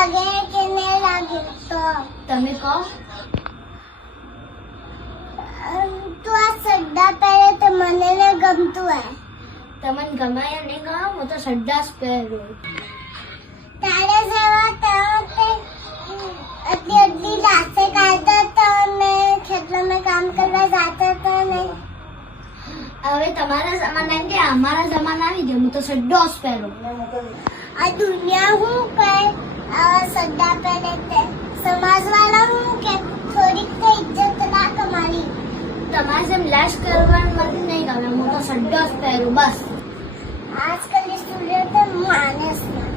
લાગે કે નહીં લાગે તો તમે કહો. તું આ સડ્ડા પહેરે તો મને ને ગમતું હે. તમને ગમે યા નહીં ગમે, હું તો સડ્ડા જ પહેરું. તારે જેવા એટલી દાસે કાઢતા હતા ને ખેતરમાં કામ કરવા જતા હતા ને. હવે તમારા જમાના એમ કે અમારા જમાના આવી ગયા, હું તો સડ્ડો જ પહેરું. આ દુનિયા હું કહે સડ્ડા પહેરે તે સમાજવાળા હું કે થોડીક તો ઇજ્જત રાખ અમારી. તમારે જેમ લાશ કરવાનું મને નહીં ગમે, હું તો સડ્ડો જ પહેરું બસ. આજકાલની સ્ટુડન્ટ માણસ ના